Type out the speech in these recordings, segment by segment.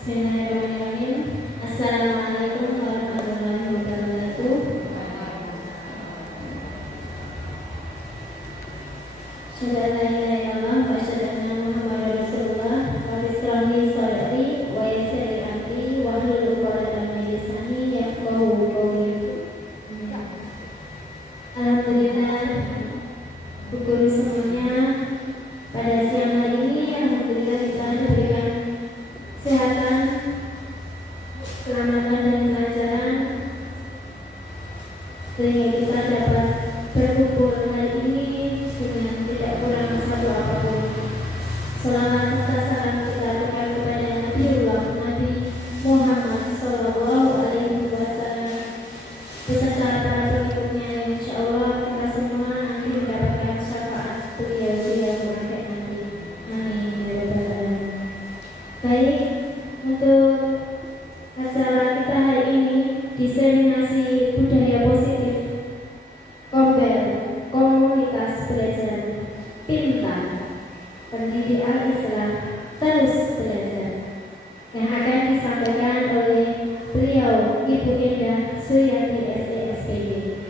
Bismillahirrahmanirrahim. Assalamualaikum warahmatullahi wabarakatuh. Syahadu an la ilaha illallah wa asyhadu anna Muhammadar Rasulullah. Rabbi shrah li sadri wa yassir li amri wahlul 'uqdatam min lisani yafqahu qawli. Alhamdulillah, syukur semuanya pada siang hari ini alhamdulillah kita diberikan kesehatan, keselamatan dan kelancaran sehingga kita dapat berkumpul hari ini dengan tidak kurang satu apapun. Selama kita salam kita aturkan kepada Nabi Muhammad Sallallahu Alaihi Wasallam beserta para pengikutnya. Insyaallah kita semua nanti mendapatkan syafaat beliau di akhirat nanti. Amin ya rabbal alamin. Baik, untuk acara kita hari ini diseminasi budaya positif, Kombel, komunitas belajar pintar, pendidikan Islam terus belajar, yang akan disampaikan oleh beliau Ibu Indah Suyati SDSPD.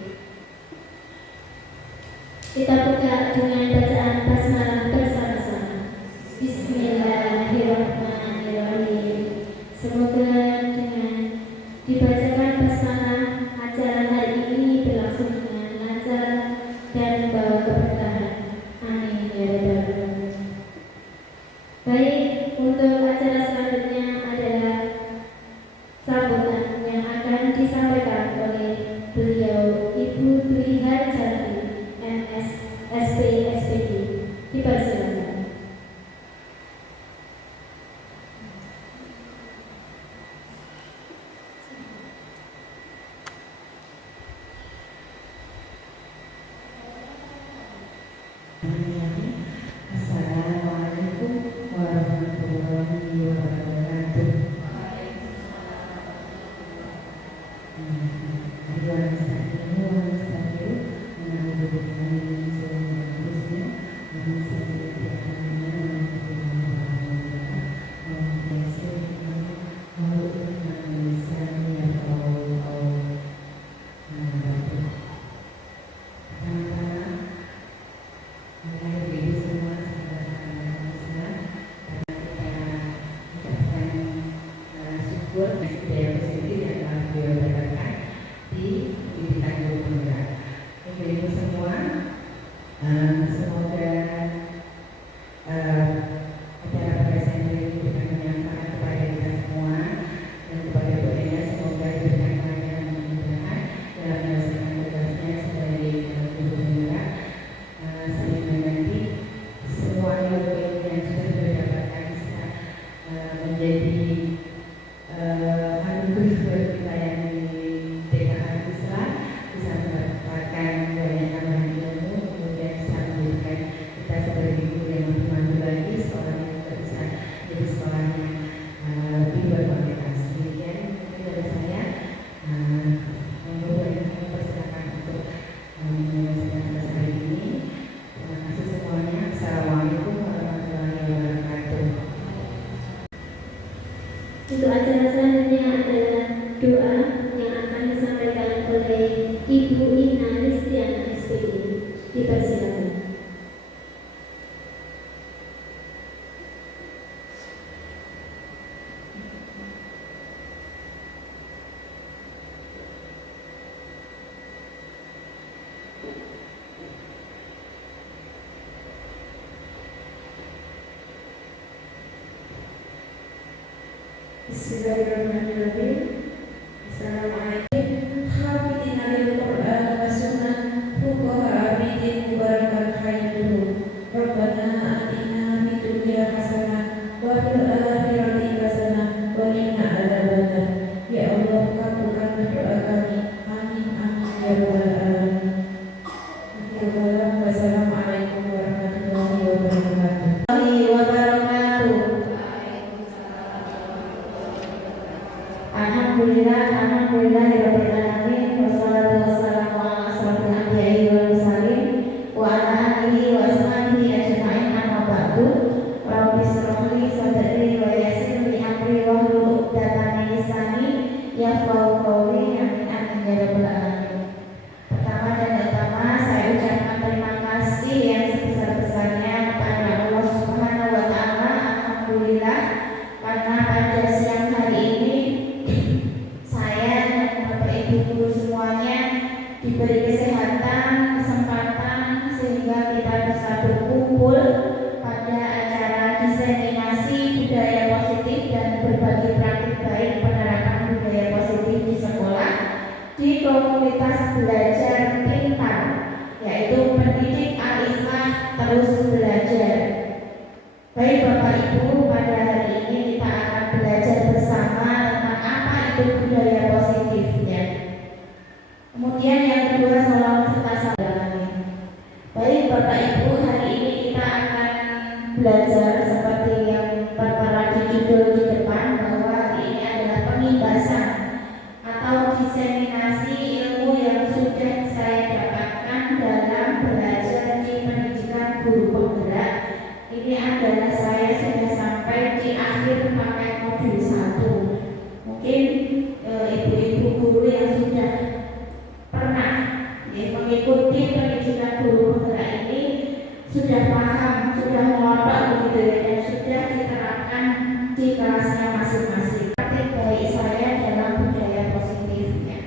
Kita buka dengan bacaan basmalah bersama-sama. Bismillahirrahmanirrahim. Semoga dengan dibacakan basmalah acara hari ini berlangsung dengan lancar dan membawa keberkahan. Amin ya rabbal alamin. Baik, untuk acara selanjutnya adalah sambutan yang akan disampaikan oleh beliau Ibu Dwi Harjati MS SPSPD. Dipersilakan. Assalamualaikum warahmatullahi wabarakatuh. Untuk acara selanjutnya adalah doa yang akan disampaikan oleh Ibu Ina Listiana SPD. Dipersilakan. Bismillahirrahmanirrahim. Assalamualaikum hafidina lil Qur'an wa sunnah fuqaha abidin mubarakan khairuhu. Rabbana atina fid dunya hasanah wa fil akhirati hasanah wa qina adzabannar. Ya Allah, kabulkan doa kami. Amin amin ya rabbal alamin. Wassalamualaikum warahmatullahi wabarakatuh. Alhamdulillahirabbil alamin wassalatu wassalamu ala asrofil anbiya'i wal mursalin wa ala alihi wa ashabihi ajma'in amma ba'du. Rabbi shrah li sadri wa yassir li amri wahlul diseminasi budaya positif dan berbagi praktik baik penerapan budaya positif di sekolah di komunitas belajar pintar, yaitu pendidik Al-Hikmah terus belajar. Baik Bapak Ibu, pada hari ini kita akan belajar bersama tentang apa itu budaya positifnya. Kemudian yang kedua, salam serta salami. Baik Bapak Ibu, hari ini kita akan belajar seperti yang tertera di judul di depan, bahwa hari ini adalah pengibasan atau diseminasi ilmu yang sudah saya dapatkan dalam belajar di pendidikan guru penggerak. Ini adalah saya sudah sampai di akhir paket modul 1. Mungkin ibu-ibu guru yang sudah pernah mengikuti pendidikan guru penggerak ini sudah paham, sudah ngotot begitu ya, dan sudah diterapkan di kelasnya masing-masing. Praktik baik saya dalam budaya positifnya.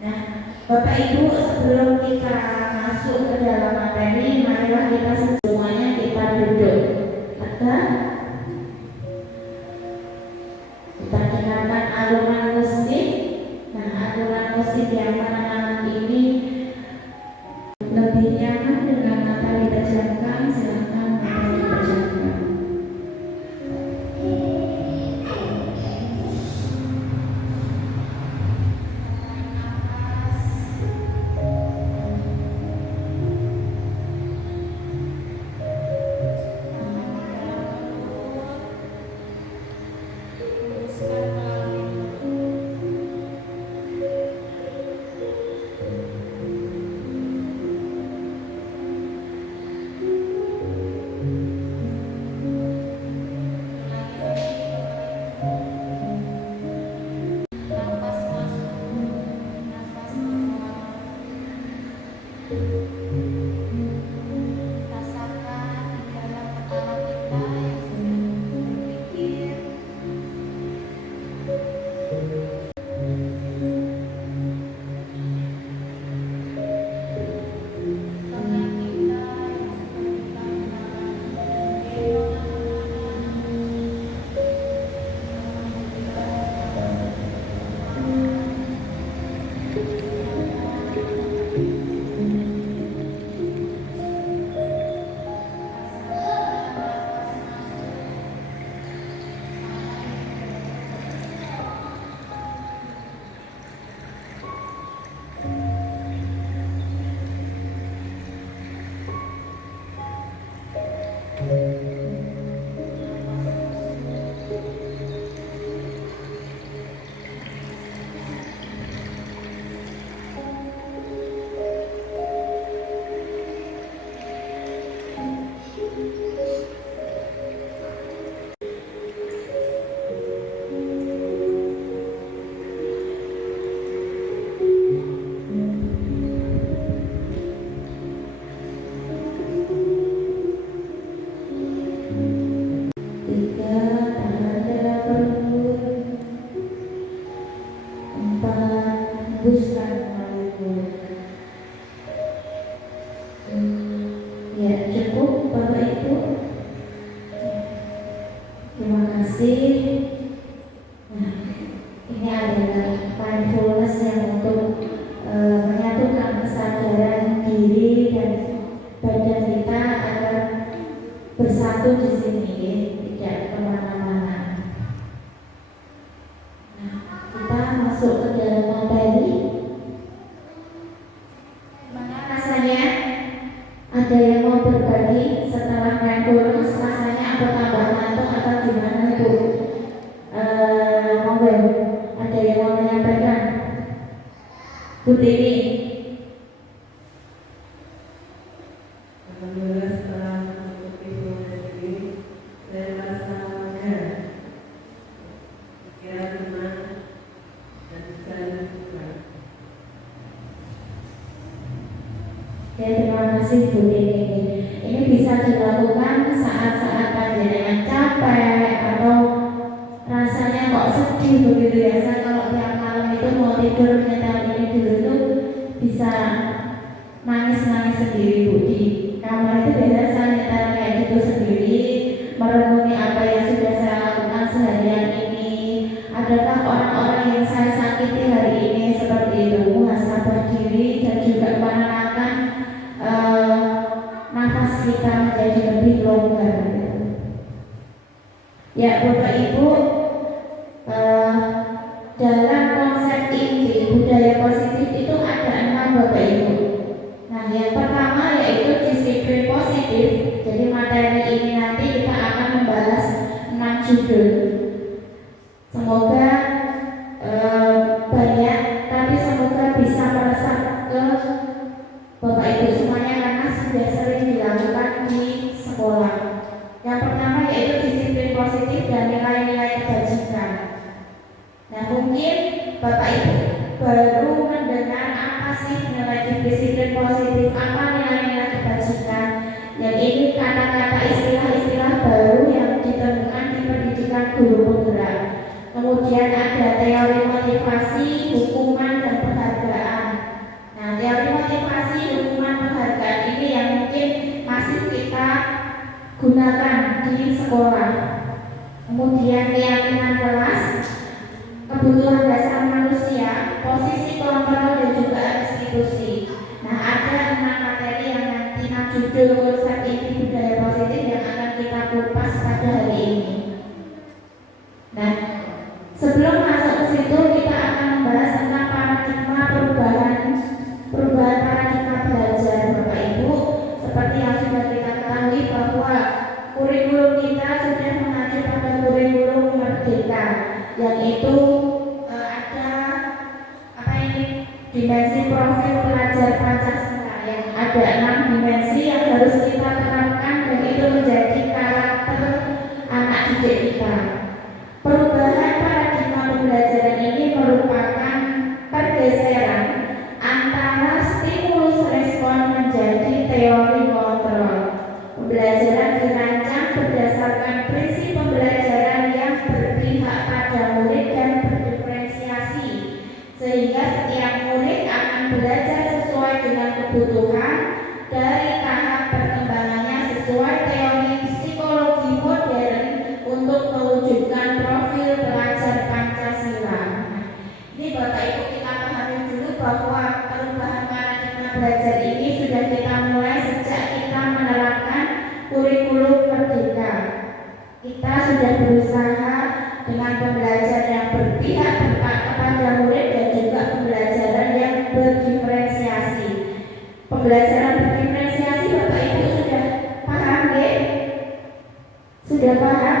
Nah, Bapak Ibu, sebelum kita masuk ke dalam materi, marilah kita semuanya kita duduk. Ada? Kita dengarkan alunan musik. Nah, alunan musik yang mana ini lebih nyaman dengan mata dipejamkan, silakan mata dipejamkan. Ya, cukup Bapak Ibu. Terima kasih. Nah, ini adalah mindfulness yang untuk menyatukan kesadaran diri dan badan kita agar bersatu di sini, ya, tidak kemana-mana. Nah, kita masuk ke dalam materi. Gimana rasanya? Ada yang mau berbagi setelah mindfulness? Rasanya apa tambah ngantuk atau gimana Bu? Monggo, ada yang mau menyampaikan? Bu Tini. Alhamdulillah setelah mengikuti program ini, saya merasa lega, pikiran tenang, dan bisa bergerak. Ya, terima kasih Bu Tini. Ini bisa dilakukan saat-saat panjenengan capek atau rasanya kok sedih begitu ya. Saya kalau tiap malam itu mau tidur nyetel ini dulu tuh bisa nangis-nangis sendiri Bu. Di kamar itu biasa saya nyetel kayak gitu sendiri, Ya Bapak Ibu, dalam konsep inti budaya positif itu ada 6 Bapak Ibu. Nah yang pertama yaitu disiplin positif. Jadi materi ini nanti kita akan membahas 6 judul. Semoga banyak, tapi semoga bisa meresap ke Bapak Ibu semuanya karena sudah sering dilakukan di sekolah. Yang pertama yaitu disiplin positif dan nilai-nilai kebajikan. Nah mungkin Bapak Ibu baru mendengar apa sih nilai disiplin positif, apa nilai-nilai kebajikan. Dan ini kata-kata istilah-istilah baru yang ditemukan di pendidikan guru penggerak. Kemudian ada teori motivasi, hukuman, dan penghargaan. Nah teori motivasi, hukuman, penghargaan ini yang mungkin masih kita gunakan di sekolah. Kemudian keyakinan kelas, kebutuhan dasar manusia, posisi kontrol, dan juga restitusi. Nah ada 6 materi yang nanti 6 judul konsep inti budaya positif yang akan kita kupas pada hari ini. Nah sebelum masuk ke situ kita akan membahas tentang paradigma perubahan paradigma belajar Bapak Ibu. Seperti yang sudah kita ketahui bahwa kurikulum kita sudah mengacu pada kurikulum merdeka, yang itu ada dimensi profil pelajar Pancasila yang ada 6 dimensi yang harus kita terapkan dan itu menjadi karakter anak didik kita. Perubahan paradigma pembelajaran ini merupakan pergeseran antara stimulus respon menjadi teori kontrol. Pembelajaran dirancang berdasarkan prinsip pembelajaran yang berpihak pada murid dan berdiferensiasi, sehingga setiap murid akan belajar sesuai dengan kebutuhan dari tahap perkembangannya sesuai teori psikologi modern untuk mewujudkan profil pelajar Pancasila. Ini Bapak Ibu kita pahami dulu bahwa perubahan paradigma belajar ini sudah kita mulai sejak kita menerapkan kurikulum merdeka. Kita sudah berusaha dengan pembelajaran yang berpihak kepada murid dan juga pembelajaran yang berdiferensiasi. Pembelajaran berdiferensiasi Bapak Ibu sudah paham ya? Sudah paham?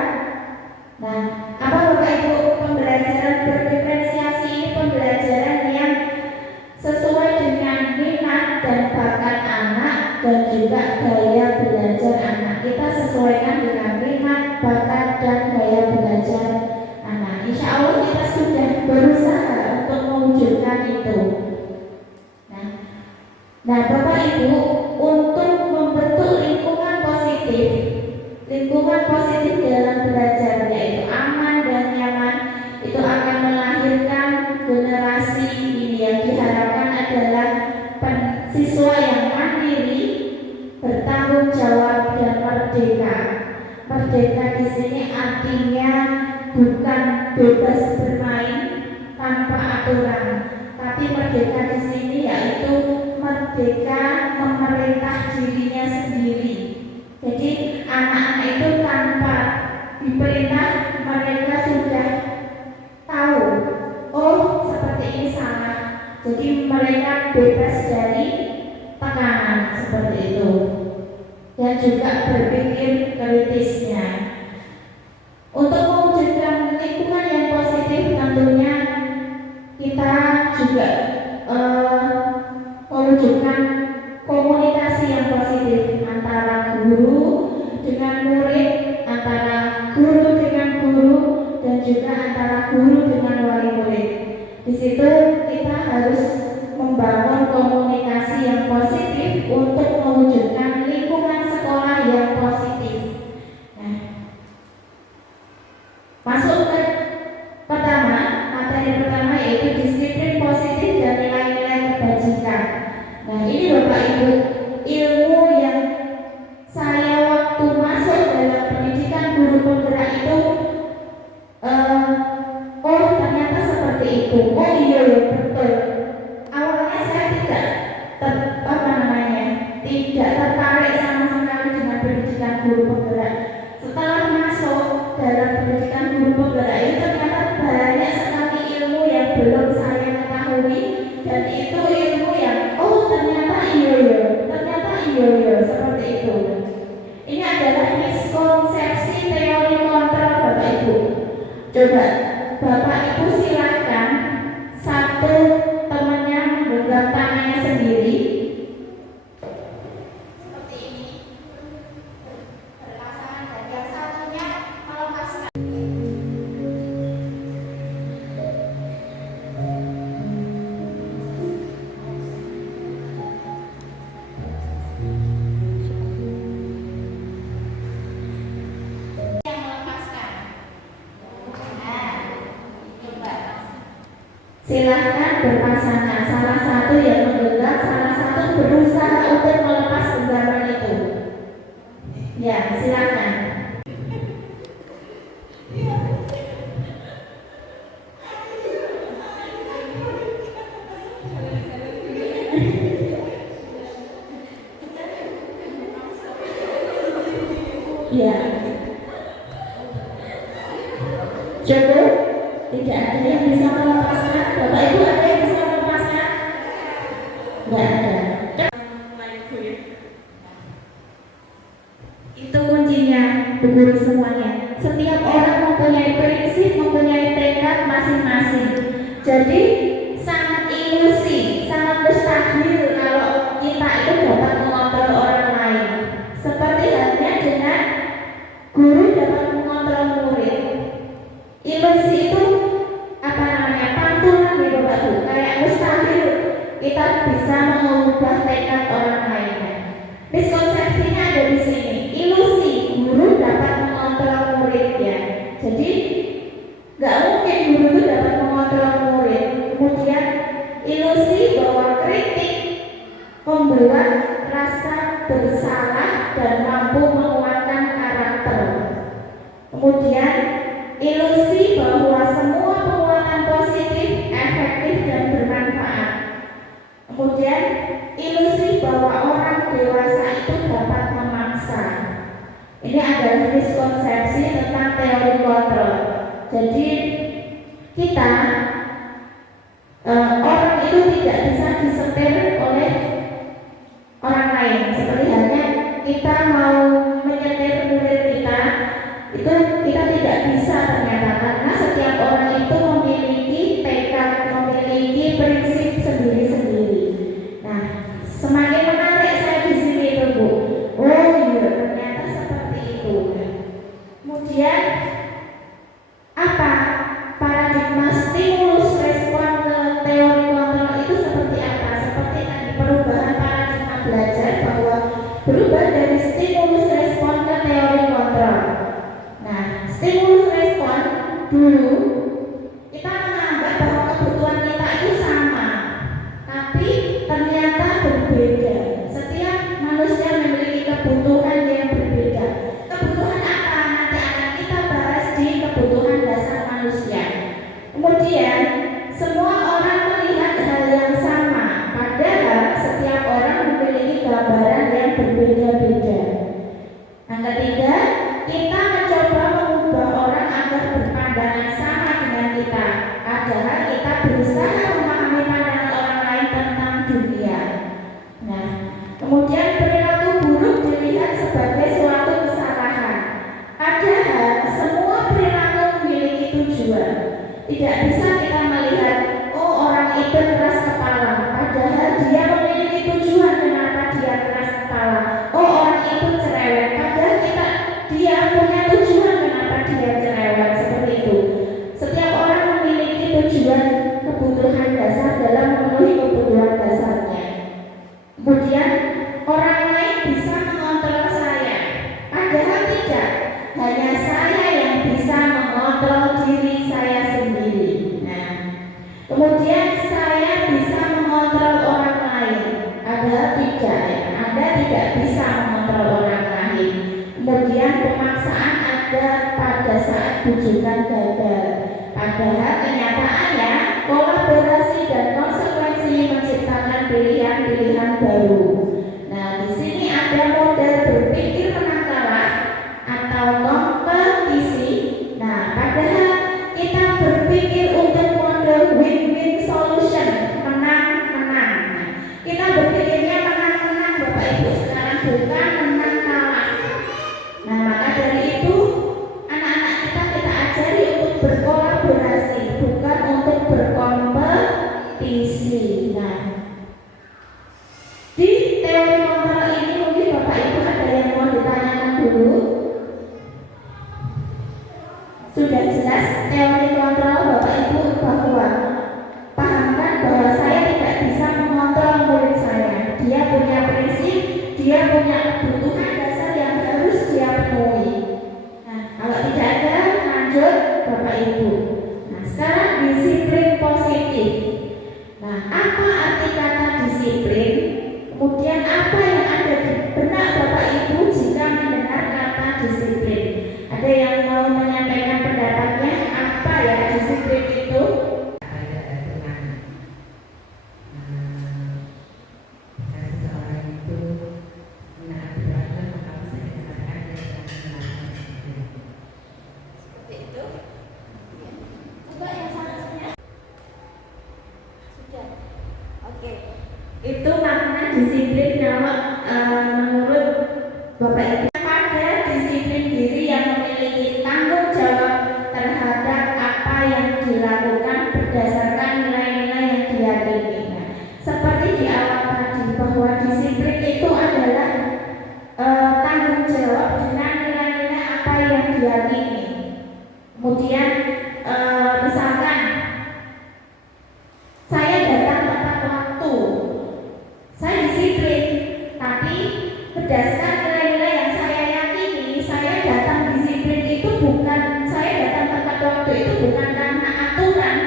Nah, apa Bapak Ibu pembelajaran berdiferensiasi ini? Pembelajaran yang sesuai dengan minat dan bakat anak dan juga gaya belajar anak. Kita sesuaikan dengan minat, bakat, dan gaya belajar anak. Insya Allah kita sudah berusaha untuk mewujudkan itu. Nah Bapak Ibu, untuk membentuk lingkungan positif dalam belajar yaitu aman dan nyaman, itu akan melahirkan generasi ini yang diharapkan adalah siswa yang mandiri, bertanggung jawab, dan merdeka. Merdeka di sini artinya bukan bebas bermain tanpa aturan, tapi merdeka di sini yaitu merdeka memerintah dirinya sendiri. Jadi anak-anak itu tanpa diperintah mereka sudah tahu, oh seperti ini salah. Jadi mereka bebas dari tekanan seperti itu dan juga berpikir kritisnya. Untuk mewujudkan lingkungan yang positif tentunya kita juga mewujudkan komunikasi yang positif antara guru dengan murid, antara guru dengan guru, dan juga antara guru dengan wali murid. Di situ kita harus membangun komunikasi yang positif untuk mewujudkan lingkungan sekolah yang positif. Nah, masuk ke materi pertama yaitu disiplin positif dan nilai-nilai kebajikan. Nah ini Bapak Ibu, ilmu yang saya waktu masuk dalam pendidikan guru penggerak itu oh ternyata seperti itu. Oh iya betul. Awalnya saya tidak tidak Coba Bapak Ibu silakan satu temannya menggenggam tangannya sendiri. Seperti ini. Berpasangan dan yang satunya melepaskan. Yang melepaskan. Nah, coba. Silahkan berpasangan, salah satu yang menggenggam, salah satu berusaha untuk melepas genggaman itu. Ya, silakan. Ya. Cukup? Tidak ada yang bisa melepaskan. Bapak Ibu ada yang bisa melepaskan? Enggak ada. Itu kuncinya, guru semuanya. Setiap orang mempunyai prinsip, mempunyai tekad masing-masing. Jadi sangat ilusi, sangat mustahil kalau kita itu dapat mengontrol orang lain. Seperti halnya dengan guru dapat mengontrol murid. Ilusi itu apa namanya, pantulan ya Bapak Ibu, kayak mustahil kita bisa mengubah tekad orang lainnya. Miskonsepsinya ada di sini. Ilusi guru dapat mengontrol muridnya. Jadi nggak mungkin guru itu dapat mengontrol murid. Kemudian ilusi bahwa kritik membuat rasa bersalah dan mampu menguatkan karakter. Kemudian ilusi bahwa semua penguatan positif, efektif dan bermanfaat. Kemudian ilusi bahwa orang dewasa itu dapat memaksa. Ini adalah miskonsepsi tentang teori kontrol. Jadi kita orang itu tidak bisa disetir oleh orang lain. Seperti halnya kita mau menyetir murid kita, itu kita tidak bisa ternyata, karena setiap orang itu memiliki tekad, memiliki prinsip sendiri-sendiri. Nah, semakin menarik saya di sini itu Bu. Oh iya, ternyata seperti itu. Kemudian apa paradigma stimulus respon ke teori kontrol itu seperti apa? Seperti tadi perubahan paradigma belajar bahwa berubah dari stimulus respon ke teori kontrol. Nah, stimulus respon dulu kita menganggap bahwa kebutuhan kita itu sama, tapi ternyata berbeda. Setiap manusia memiliki kebutuhan yang berbeda. Kebutuhan apa? Nanti akan kita bahas di kebutuhan dasar manusia. Kemudian semua orang melihat hal yang sama, padahal setiap orang memiliki gambaran yang berbeda-beda. Yang ketiga, kita mencoba mengubah orang agar berpandangan sama dengan kita, padahal kita berusaha memahami pandangan orang lain tentang dunia. Nah, kemudian perilaku buruk dilihat sebagai suatu kesalahan, padahal semua perilaku memiliki tujuan. Tidak bisa kita melihat, oh orang itu keras kepala, padahal dia memiliki tujuan kenapa dia keras kepala. Oh orang itu cerewet, padahal dia punya tujuan kenapa dia cerewet. Seperti itu. Setiap orang memiliki tujuan, kebutuhan dasar dalam memenuhi kebutuhan dasarnya. Kemudian orang lain bisa mengontrol saya, padahal tidak. Hanya saya yang bisa mengontrol diri saya sendiri. Nah, kemudian saya bisa mengontrol orang lain, padahal tidak. Anda tidak bisa mengontrol orang lain. Kemudian pemaksaan ada pada saat bujukan gagal, padahal kenyataannya kolaborasi dan konsekuensi menciptakan pilihan-pilihan baru. Nah, di sini ada model berpikir menang kalah atau kompetisi. Nah, padahal kita berpikir untuk model win-win solution, menang-menang. Nah, kita berpikirnya menang-menang Bapak Ibu sekarang, bukan menang kalah. Nah, maka dari itu anak-anak kita ajari untuk berkompetisi Sudah jelas teori kontrol Bapak Ibu bahwa pahamkan bahwa saya tidak bisa mengontrol murid saya. Dia punya prinsip, dia punya kebutuhan dasar yang harus dia penuhi. Nah, kalau tidak ada, lanjut Bapak Ibu. Nah, sekarang disiplin positif. Nah, apa arti kata disiplin? Kemudian apa yang ada di benak Bapak Ibu jika mendengar kata disiplin? Ada yang mau menyampaikan pendapatnya? Apa ya disiplin itu? Ada aturan. Jika seseorang itu menaati peraturan, maka bisa dikatakan dia telah melanggar disiplin. Seperti itu. Coba yang selanjutnya. Sudah. Oke. Itu makna disiplin kalau menurut Bapak Ibu. Pada disiplin diri yang memiliki tanggung jawab terhadap apa yang dilakukan berdasarkan nilai-nilai yang diyakini. Nah, seperti di awal tadi bahwa disiplin itu adalah tanggung jawab dengan nilai-nilai apa yang diyakini. Kemudian misalkan saya datang tepat waktu, saya disiplin, tapi berdasarkan nilai-nilai yang saya yakini, saya datang disiplin itu bukan, saya datang tepat waktu itu bukan karena aturan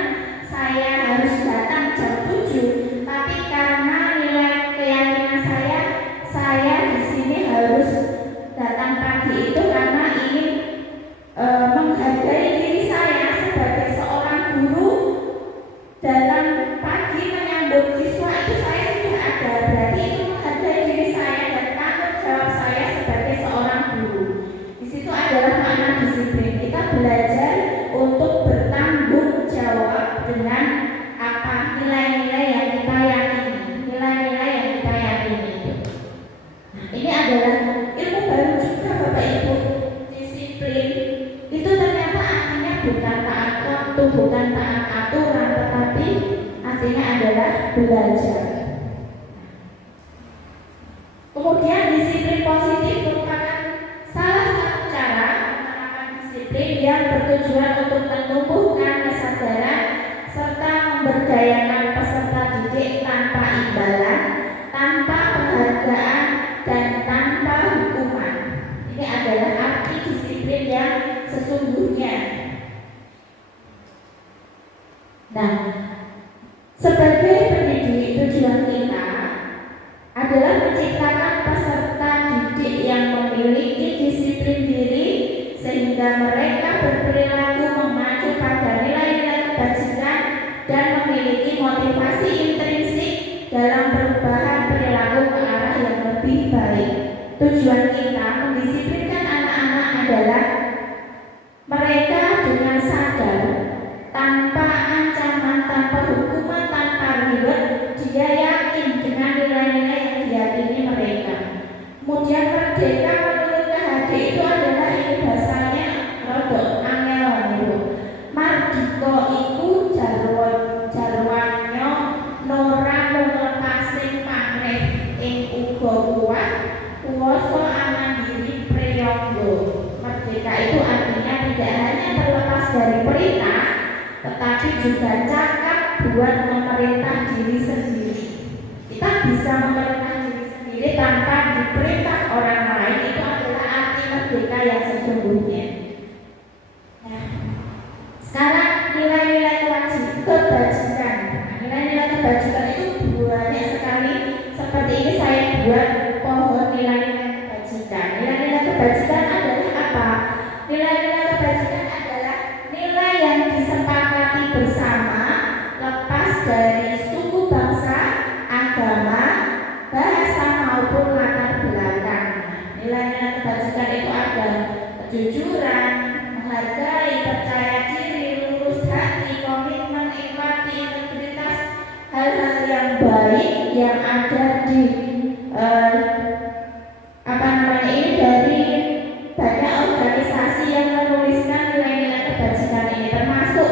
saya harus datang jam 7, tapi karena nilai keyakinan saya di sini harus datang pagi itu karena ingin menghargai diri saya sebagai seorang guru. Dalam pagi menyambut siswa itu saya sudah ada, berarti itu menghargai diri saya dan tanggung jawab saya sebagai seorang guru. Di situ adalah makna disiplin. Kita belajar untuk bertanggung jawab dengan apa nilai-nilai yang kita yakini, nilai-nilai yang kita yakini. Nah, ini adalah ilmu baru juga Bapak Ibu. Disiplin itu ternyata artinya bukan taat waktu, bukan taat aturan, tetapi artinya adalah belajar. Kemudian disiplin positif merupakan salah satu cara menerapkan disiplin yang bertujuan untuk menumbuhkan kesadaran serta memberdayakan peserta didik tanpa imbalan, tanpa penghargaan, dan tanpa hukuman. Ini adalah arti disiplin yang sesungguhnya. Nah, sebagai pendidik, tujuan kita adalah menciptakan peserta didik yang memiliki disiplin diri sehingga mereka berperilaku mengacu pada nilai-nilai kebajikan dan memiliki motivasi intrinsik dalam perubahan perilaku ke arah yang lebih baik. Tujuan kita mendisiplinkan anak-anak adalah mereka dengan sadar, tanpa ancaman, tanpa hukuman, tanpa reward, dia yakin dengan nilai-nilai yang diyakini mereka. Kemudian merdeka menurut KHD itu adalah ini bahasanya rodok angelon itu. Mardika iku jarwanyo nora lepasing pamrih ing uga kuat kuwasa aman diri priyangga. Merdeka itu artinya tidak hanya terlepas dari perintah, tetapi juga cakap buat memerintah diri sendiri. Kita bisa memerintah diri sendiri tanpa diperintah orang lain. Itu adalah arti merdeka yang sesungguhnya. Nah, sekarang nilai-nilai kebajikan. Nah, nilai-nilai kebajikan itu banyak sekali. Seperti ini saya buat pohon nilai-nilai kebajikan. Nilai-nilai kebajikan adalah apa? Nilai-nilai kebajikan adalah nilai yang disepakati bersama, lepas dari suku, bangsa, agama, bahasa maupun latar belakang. Nilai-nilai kebajikan itu ada kejujuran, menghargai, percaya diri, lurus hati, komitmen, empati, integritas, hal-hal yang baik yang ada di ini dari banyak organisasi yang menuliskan nilai-nilai kebajikan ini, termasuk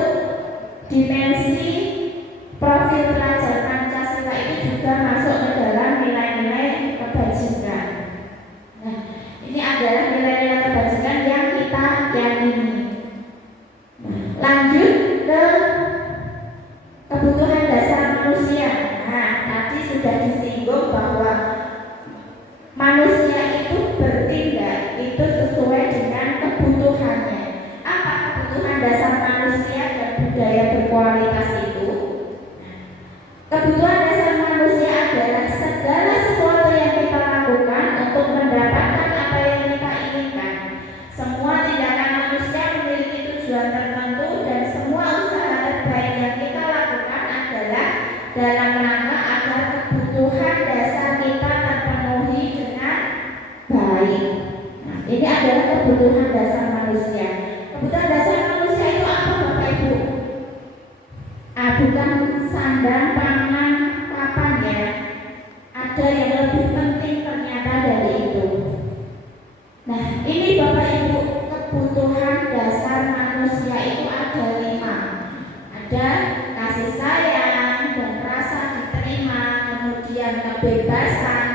dimensi profil pelajar Pancasila itu juga masuk ke dalam nilai-nilai kebajikan. Nah, ini adalah nilai-nilai kebajikan yang kita yakini. kebutuhan dasar manusia dan budaya berkualitas itu. Kebutuhan dasar manusia adalah segala sesuatu yang kita lakukan untuk mendapatkan apa yang kita inginkan. Semua tindakan manusia memiliki tujuan tertentu dan semua usaha terbaik yang kita lakukan adalah dalam rangka agar kebutuhan dasar kita terpenuhi dengan baik. Nah, ini adalah kebutuhan dasar manusia. Kebutuhan dasar manusia itu apa, Bapak Ibu? Bukan sandang, pangan, papan ya. Ada yang lebih penting ternyata dari itu. Nah, ini Bapak Ibu, kebutuhan dasar manusia itu ada 5. Ada kasih sayang dan rasa diterima, kemudian kebebasan,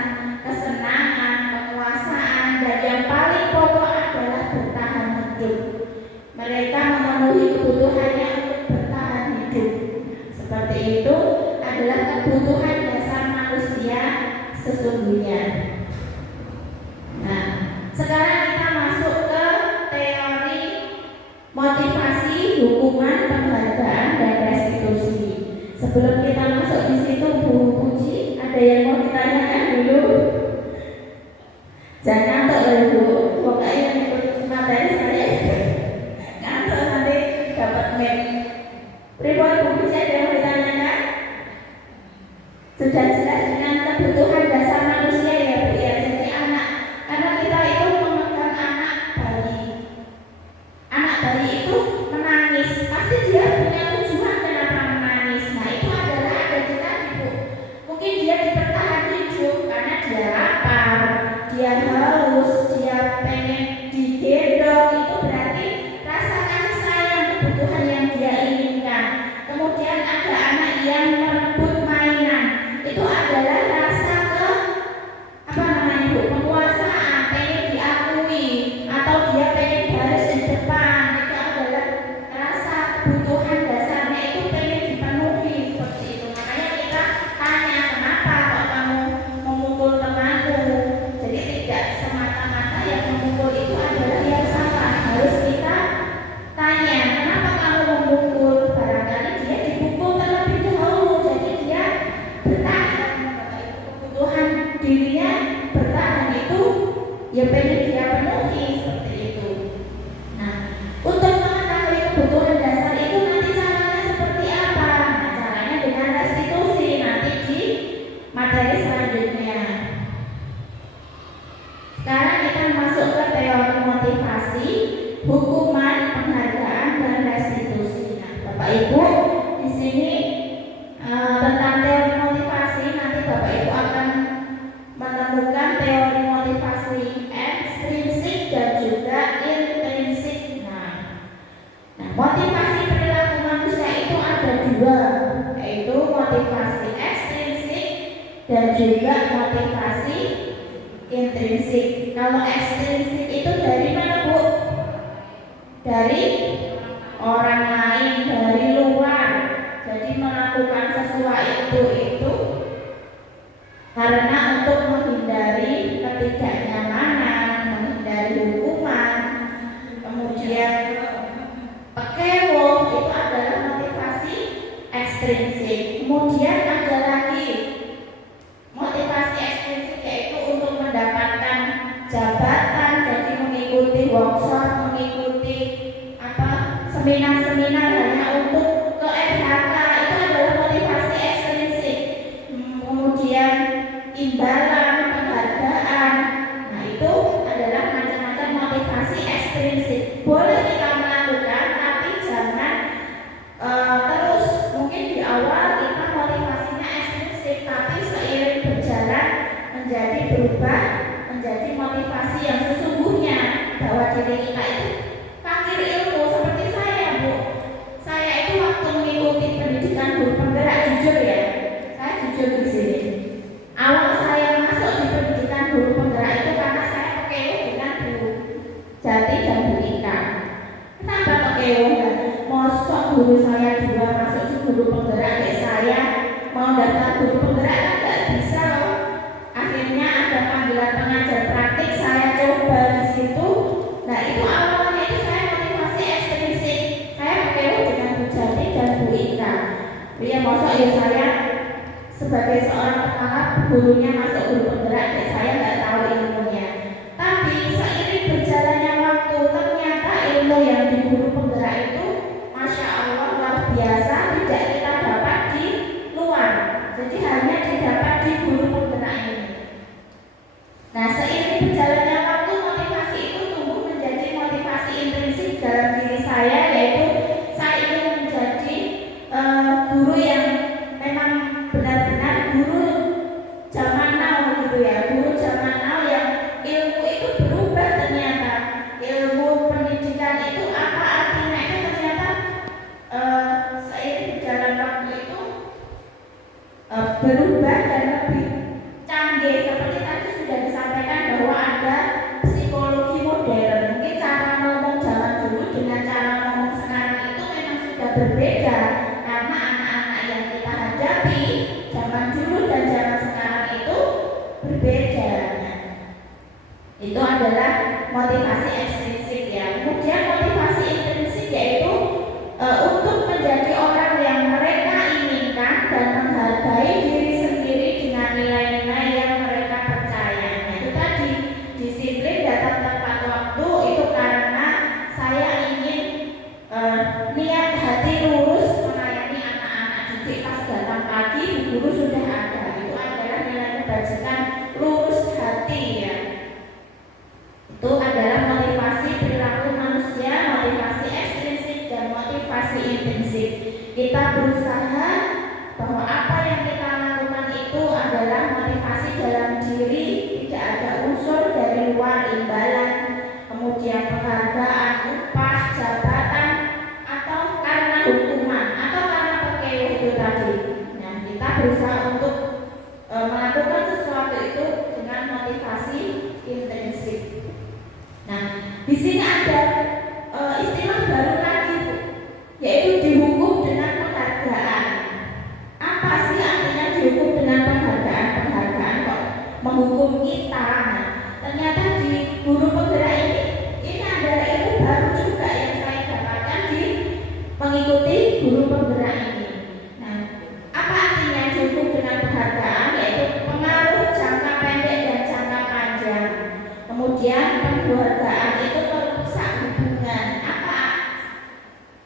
kesenangan, kekuasaan, dan yang paling pokok adalah bertahan hidup. Mereka memenuhi kebutuhannya untuk bertahan hidup. Seperti itu adalah kebutuhan dasar manusia sesungguhnya. Nah, sekarang kita masuk ke teori motivasi, hukuman, penghargaan, dan restitusi. Sebelum kita masuk di situ, Bu Puji, ada yang mau ditanyakan dulu? Jangan ngantuk Bu, pokoknya ikut materi saya. Ngantuk nanti dapat mem. Report Bu Puji, ada yang mau ditanyakan? Sudah jelas dengan kebutuhan dasar manusia ya Bu ya. Jadi anak, karena kita itu memegang anak bayi. Anak bayi itu menangis, pasti dia punya tujuan kenapa menangis. Nah itu adalah ada kita Bu. Mungkin dia dipertahan hidup karena dia lapar, dia haus, dia pengen digendong. Itu berarti rasa kasih sayang, kebutuhan yang dia inginkan. Kemudian ada anak yang merebut mainan, itu adalah rasa penguasaan, pengen diakui, atau dia pengen baris di depan. Itu adalah rasa kebutuhan dasarnya itu pengen dipenuhi seperti itu. Makanya kita tanya, kenapa kok kamu memukul temanmu? Jadi tidak semata-mata yang memukul itu adalah yang salah. Harus kita tanya, kenapa kamu memukul? Barangkali dia dipukul terlebih dahulu, jadi dia bertahan. Kebutuhan dirinya bertahan itu ya pengen dia penuhi seperti itu. Nah, untuk mengetahui kebutuhan dasar itu nanti caranya seperti apa? Nah, caranya dengan restitusi nanti di materi selanjutnya. Sekarang kita masuk ke teori motivasi, hukuman, penghargaan, dan restitusi. Nah, Bapak Ibu, di sini tentang teori motivasi nanti Bapak Ibu akan menemukan teori motivasi ekstrinsik dan juga intrinsik. Nah, motivasi perilaku manusia itu ada 2, yaitu motivasi ekstrinsik dan juga motivasi intrinsik. Kalau ekstrinsik itu dari mana Bu? Dari orang lain, dari luar. Jadi melakukan sesuatu itu karena untuk menghindari ketidaknyamanan, menghindari hukuman, kemudian pekewo, itu adalah motivasi ekstrinsik. Kemudian ada lagi motivasi ekstrinsik, yaitu untuk mendapatkan jabatan, jadi mengikuti workshop, mengikuti seminar-seminar hanya untuk ke FHK, itu adalah motivasi ekstrinsik. Kemudian imbalan, penghargaan, nah itu adalah macam-macam motivasi ekstrinsik. Boleh kita melakukan, tapi jangan terus. Mungkin di awal kita motivasinya ekstrinsik, tapi seiring berjalan menjadi berubah menjadi motivasi yang sesungguhnya, bahwa diri kita itu fakir ilmu. Seperti saya Bu, saya itu waktu mengikuti pendidikan guru penggerak, jujur ya, saya jujur di sini. Awal saya masuk di pendidikan guru penggerak itu karena saya pekewo dengan Bu Jati dan Bu Ika. Kenapa pekewo? Mosok guru saya 2 masuk di guru penggerak, kayak saya mau daftar guru penggerak kan nggak bisa loh. Akhirnya ada panggilan pengajar praktik, saya coba di situ. Nah itu awalnya itu saya motivasi ekstrinsik. sebagai seorang pengarap, gurunya masuk guru penggerak, dan saya nggak tahu ilmunya. Tapi seiring berjalannya waktu, ternyata ilmu yang di guru penggerak itu, masya Allah luar biasa, tidak kita dapat di luar. Jadi hanya didapat di guru penggerak ini. Nah, seiring berjalannya waktu, motivasi itu tumbuh menjadi motivasi intrinsik dalam diri saya, yaitu saya ingin menjadi guru yang memang benar-benar guru zaman now gitu ya, guru zaman now yang ilmu itu berubah ternyata. Ilmu pendidikan itu apa artinya itu ternyata seiring berjalan waktu itu berubah dan lebih canggih. Seperti tadi sudah disampaikan bahwa ada psikologi modern. Mungkin cara ngomong zaman dulu dengan cara ngomong sekarang itu memang sudah berbeda, karena anak-anak yang kita hadapi zaman dulu dan zaman sekarang itu berbeda. Itu adalah motivasi ekstrinsik ya. Kemudian motivasi intrinsik yaitu untuk menjadi orang yang mereka inginkan dan menghargai diri sendiri dengan nilai-nilai yang mereka percaya. Nah, itu tadi disiplin, datang tepat waktu, itu karena saya ingin niat hati lurus melayani anak-anak didik. Pas datang pagi, guru sudah ada. Itu adalah nilai kebajikan, lurus hati ya. Itu adalah motivasi perilaku manusia, motivasi ekstrinsik dan motivasi intrinsik. Kita berusaha bahwa apa yang kita lakukan itu adalah motivasi dalam diri, tidak ada unsur dari luar, imbalan, kemudian penghargaan, upah, jabatan, atau karena hukuman, atau karena pekewo itu tadi. Nah, kita berusaha untuk melakukan sesuatu itu dengan motivasi intrinsik. Nah, di sini ada istilah baru lagi, yaitu dihukum dengan penghargaan. Apa sih artinya dihukum dengan penghargaan? Penghargaan kok menghukum kita. Nah, ternyata di guru penggerak ini adalah ilmu baru juga yang saya dapatkan di mengikuti guru penggerak ini. Nah, apa artinya dihukum dengan penghargaan? Yaitu pengaruh jangka pendek dan jangka panjang. Kemudian penghargaan itu merusak hubungan. Apa?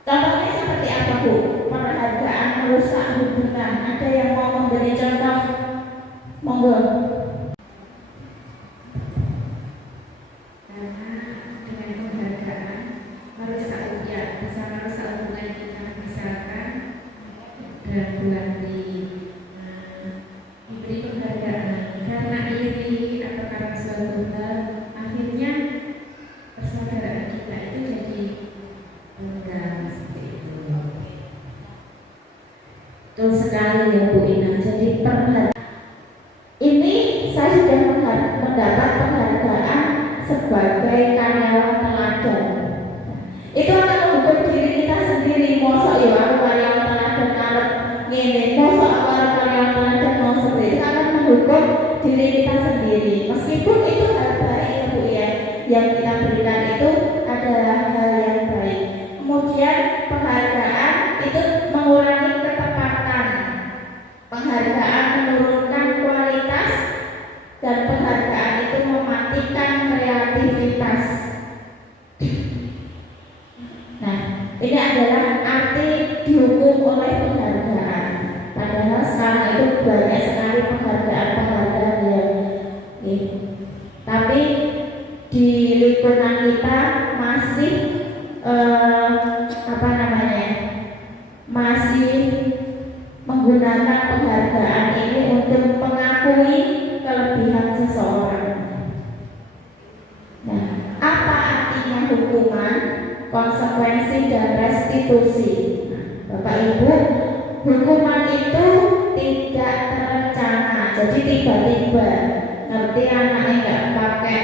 Contohnya seperti apa, Bu? Penghargaan merusak hubungan. Ada yang mau memberi contoh? Monggo. Karena dengan penghargaan merusak bisa merusak hubungan kita, misalkan dan diberi penghargaan karena iri atau karena suatu hal, akhirnya persaudaraan kita itu jadi renggang seperti itu. Betul sekali ya Bu Ina. Jadi ini saya sudah mendapat penghargaan sebagai karyawan teladan. Itu akan menghukum diri kita sendiri. Mosok ya aku karyawan teladan arep ngene, mosok aku arep karyawan teladan mau seperti itu, akan menghukum diri kita sendiri. Meskipun itu hal baik ya Bu ya, yang kita berikan itu adalah hal yang baik. Kemudian penghargaan itu mengurangi ketepatan. Penghargaan menurunkan kualitas, dan penghargaan itu mematikan kreativitas. Nah, ini adalah arti dihukum oleh penghargaan. Padahal sekarang itu banyak sekali penghargaan yang tapi di lingkungan kita masih masih menggunakan penghargaan ini untuk mengakui kelebihan seseorang. Nah, apa artinya hukuman, konsekuensi dan restitusi? Bapak Ibu, hukuman itu tidak terencana, jadi tiba-tiba. Ngerti anaknya nggak pakai,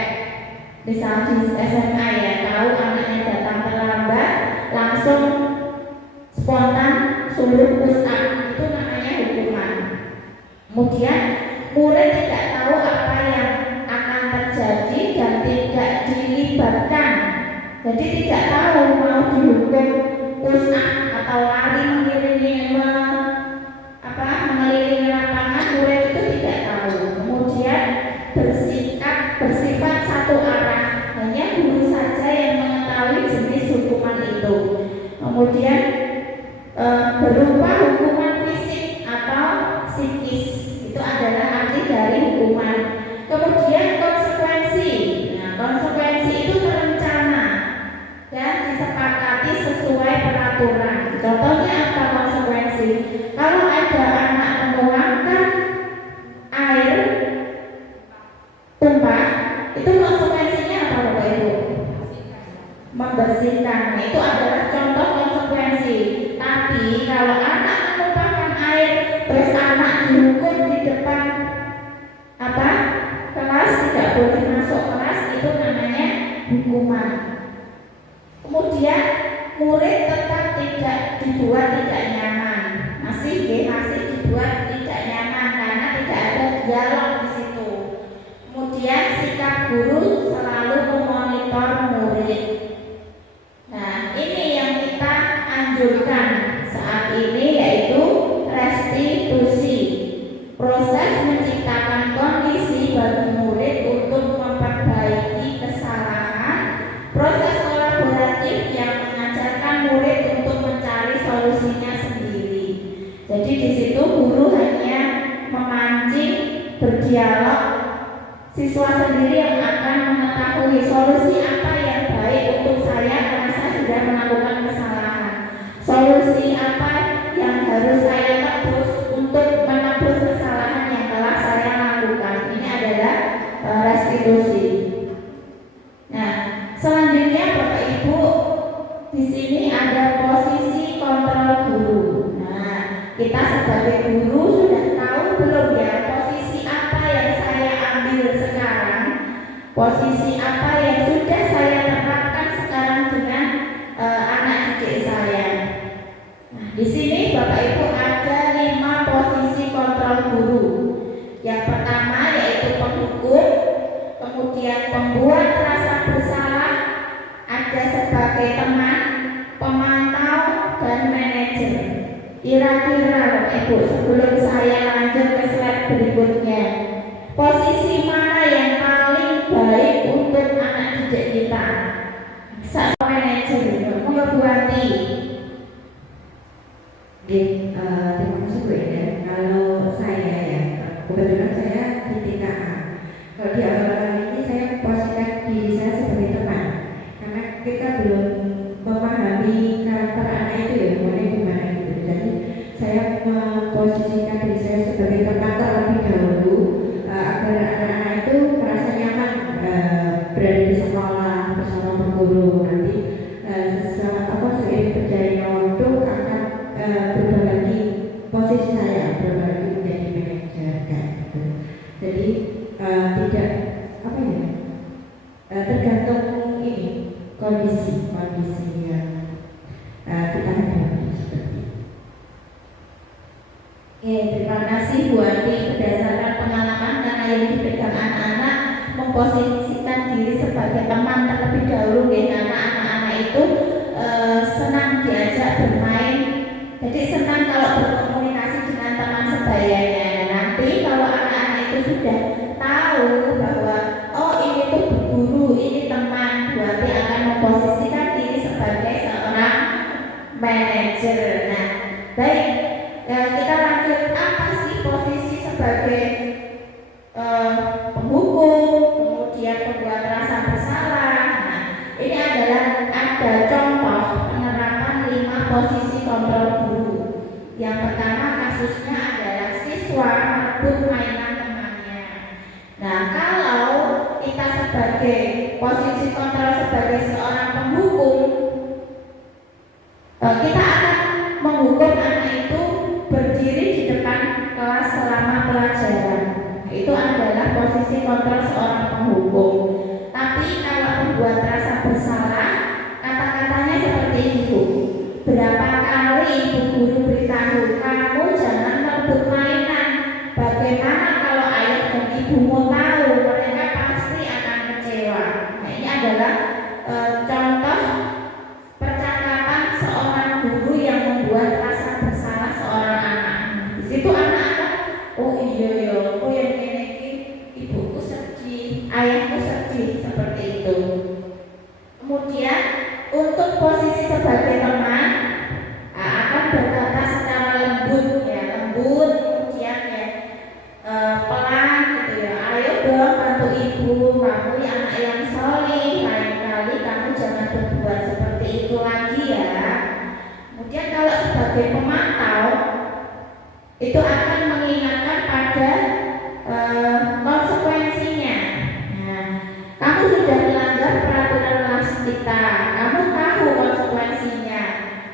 misalnya di SMA ya, tahu anaknya datang terlambat, langsung spontan suruh push up, itu namanya hukuman. Kemudian murid tidak tahu apa yang akan terjadi dan tidak dilibatkan, jadi tidak tahu mau dihukum push up atau lari mengelilingi lapangan, Kemudian berupa hukuman fisik atau psikis, itu adalah arti dari hukuman. Kemudian konsekuensi. Nah, konsekuensi itu terencana dan disepakati sesuai peraturan. Contohnya apa konsekuensi? Kalau ada anak menuangkan air tumpah, itu konsekuensinya apa Bapak Ibu? Membersihkan. Nah, itu adalah contoh konsekuensi. Tapi kalau anak menumpahkan air terus anak dihukum di depan apa? Kelas, tidak boleh masuk kelas, itu namanya hukuman. Kemudian murid tetap tidak dibuat tidak nyaman. Masih dibuat tidak nyaman karena tidak ada dialog di situ. Kemudian sikap guru selalu memonitor murid. Nah, ini yang kita anjurkan saat ini, yaitu restitusi. Proses menciptakan kondisi bagi murid untuk memperbaiki kesalahan. Proses kolaboratif yang mengajarkan murid untuk mencari solusinya sendiri. Jadi di situ guru hanya memancing, berdialog, siswa sendiri yang akan mengetahui solusi apa yang baik untuk saya karena saya sudah melakukan kesalahan. Solusi apa yang harus saya tebus untuk menebus kesalahan yang telah saya lakukan. Ini adalah restitusi. Nah, selanjutnya Bapak Ibu, di sini ada posisi kontrol guru. Nah, kita sebagai guru sudah tahu belum ya posisi apa yang saya ambil sekarang, posisi apa yang sudah saya terapkan sekarang dengan anak didik saya. Nah, di sini Bapak Ibu ada 5 posisi kontrol guru. Yang pertama yaitu penghukum, kemudian pembuat rasa bersalah, ada sebagai teman, pemantau, dan manajer. Kira-kira Bapak Ibu, sebelum saya lanjut ke slide berikutnya, posisi mana yang paling baik untuk anak didik kita? Saat manajer, mengebuati. Terima kasih Bu Eda. Kalau saya ya, kebetulan saya di TKA. Kalau di awal-awal ini saya posisikan diri saya sebagai teman, karena kita belum memahami karakter anak itu ya, mulai gimana gitu. Jadi saya memposisikan diri saya sebagai teman terlebih dahulu agar anak-anak itu merasa nyaman berada di sekolah bersama guru. Nanti seiring berjalannya waktu akan berubah lagi posisi saya, berubah lagi menjadi manajer kayak gitu. Jadi tidak apa ya, tergantung ini kondisi yang kita hadapi seperti itu. Oke, terima kasih Bu Andi. Berdasarkan pengalaman karena yang dipegang anak-anak memposisikan diri sebagai teman terlebih dahulu ya, karena anak-anak itu senang diajak bermain. Jadi senang kalau berkomunikasi dengan teman sebayanya. Nanti kalau anak-anak itu sudah tahu bahwa oh ini tuh guru, ini teman, berarti akan memposisikan diri sebagai seorang manajer. Nah, baik, kita lanjut. Apa sih posisi sebagai penghukum, kemudian pembuat rasa bersalah? Nah, ini adalah ada contoh penerapan 5 posisi kontrol guru. Yang pertama kasusnya adalah siswa merebut mainan temannya. Nah, kalau kita sebagai posisi kontrol sebagai seorang penghukum, kita akan menghukum anak itu berdiri di depan kelas selama pelajaran. Itu adalah posisi kontrol seorang penghukum. Tapi kalau membuat rasa bersalah, kata-katanya seperti ini Bu. Berapa kali Ibu guru beritahu kamu jangan merebut mainan. Bagaimana kalau ayah dan ibumu tahu? Mereka pasti akan kecewa. Nah, ini adalah contoh percakapan seorang guru yang membuat rasa bersalah seorang anak. Di situ anak-anak, oh iya ya, aku yang ini ibuku sedih, ayahku sedih, seperti itu. Kemudian untuk posisi sebagai teman, sebagai pemantau itu akan mengingatkan pada konsekuensinya. Nah, kamu sudah melanggar peraturan kelas kita, kamu tahu konsekuensinya.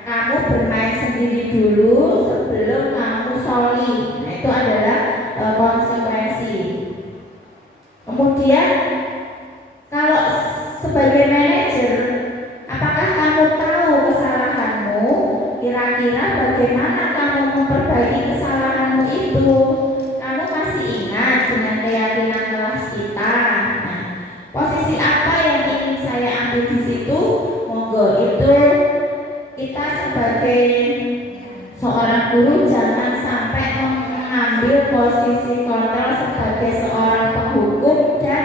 Kamu bermain sendiri dulu sebelum kamu soli. Nah, itu adalah konsekuensi. Kemudian kalau sebagai manajer, apakah kamu tahu kesalahanmu? Kira-kira bagaimana kamu memperbaiki kesalahanmu itu? Kamu masih ingat dengan keyakinan kelas kita? Nah, posisi apa yang ingin saya ambil di situ? Monggo, itu kita sebagai seorang guru jangan sampai mengambil posisi kontrol sebagai seorang penghukum dan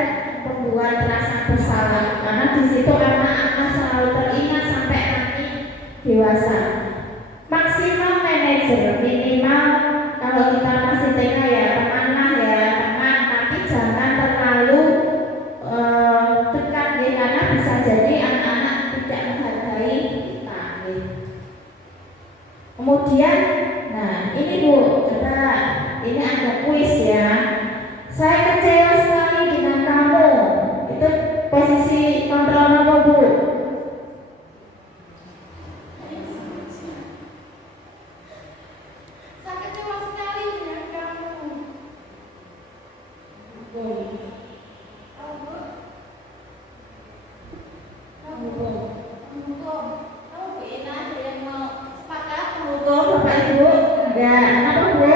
membuat rasa bersalah, karena di situ anak akan selalu teringat sampai nanti dewasa. Maksimal manajer, minimal kalau kita masih TK ya teman ya teman, tapi jangan terlalu dekat ya, karena bisa jadi anak-anak tidak menghargai kita. Kemudian, nah ini Bu, coba ini ada kuis ya. Saya kecewa sekali dengan kamu. Itu posisi kontrol apa Bu? Saya kecewa sekali dengan kamu. Kamu enak ada yang mau sepakat menghukum Bapak Ibu? Ada, kenapa Bu?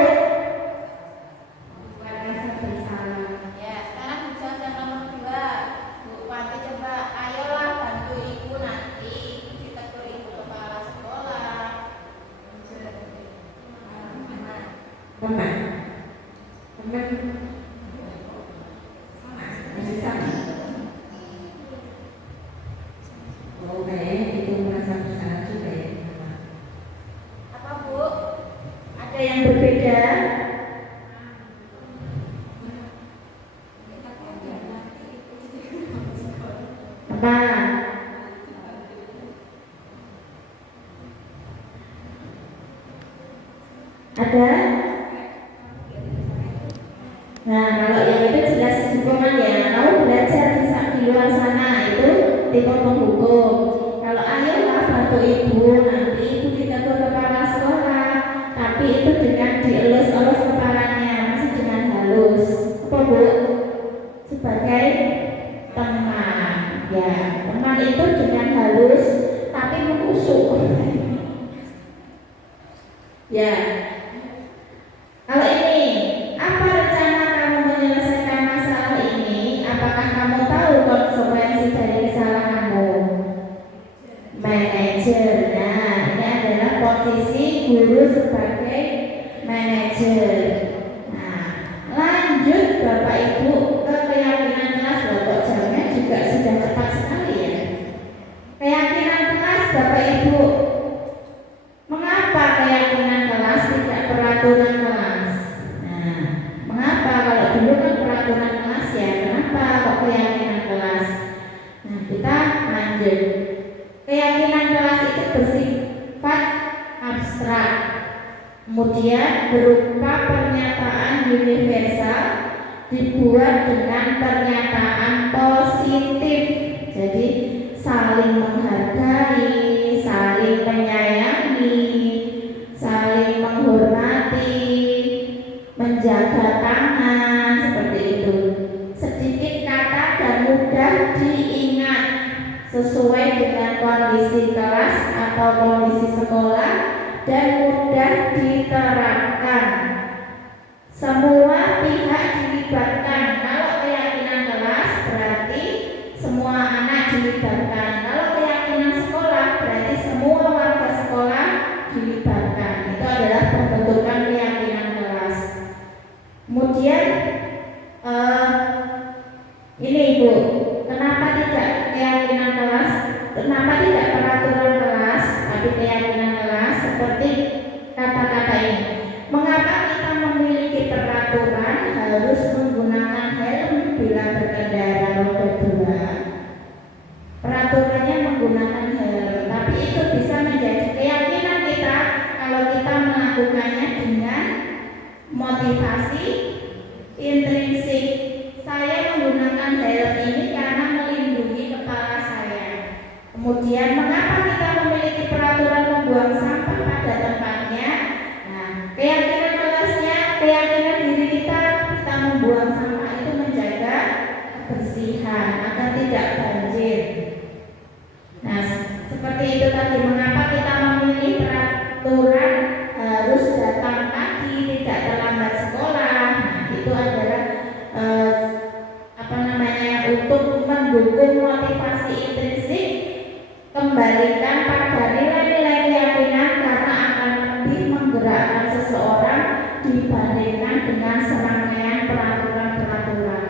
Ada? Nah, kalau yang itu jelas hukuman ya. Kamu belajar di luar sana itu tipe penghukum. Kalau ayolah bantu ibu, nanti ibu ditegur kepala sekolah, tapi itu dengan dielus-elus kepalanya, masih dengan halus. Apa Bu? Sebagai teman, ya. Teman itu dengan halus, tapi menusuk. Ya. Kalau ini, apa rencana kamu menyelesaikan masalah ini? Apakah kamu tahu konsekuensi dari kesalahanmu? Manajer. Nah, ini adalah posisi guru sebagai manajer. Nah, lanjut Bapak Ibu ke keyakinan kelas. Kok jamnya juga sudah cepat sekali ya. Keyakinan kelas Bapak Ibu. Mengapa keyakinan kelas tidak peraturan kelas? Nah, mengapa kalau dulu kan peraturan kelas ya? Kenapa kok keyakinan kelas? Nah, kita lanjut. Keyakinan kelas itu bersifat abstrak, kemudian berupa pernyataan universal dibuat dengan pernyataan positif. Jadi saling menghargai, saling menyayangi, saling menghormati, menjaga tangan, seperti itu. Sedikit kata dan mudah diingat sesuai dengan kondisi kelas atau kondisi sekolah dan mudah diterapkan. Semua pihak dilibatkan. Kalau keyakinan kelas berarti semua anak dilibatkan. Kalau keyakinan sekolah berarti semua warga sekolah dilibatkan. Itu adalah pembentukan keyakinan kelas. Kemudian ini Ibu, kenapa tidak keyakinan kelas? Kenapa tidak peraturan kelas, tapi keyakinan kelas? Seperti kata-kata ini. Mengapa kita memiliki peraturan harus menggunakan helm bila berkendara roda 2? Peraturannya menggunakan helm, tapi itu bisa menjadi keyakinan kita kalau motivasi intrinsik. Saya menggunakan helm ini karena melindungi kepala saya. Kemudian mengapa kita memiliki peraturan membuang sampah pada tempatnya? Nah, keyakinan kelasnya, keyakinan diri kita membuang sampah itu menjaga kebersihan agar tidak banjir. Nah, seperti itu tadi, mengapa kita memilih peraturan harus datang pagi, tidak terlambat sekolah. Nah, itu adalah untuk mendukung motivasi intrinsik, kembalikan pada nilai-nilai keyakinan karena akan lebih menggerakkan seseorang dibandingkan dengan serangkaian peraturan-peraturan.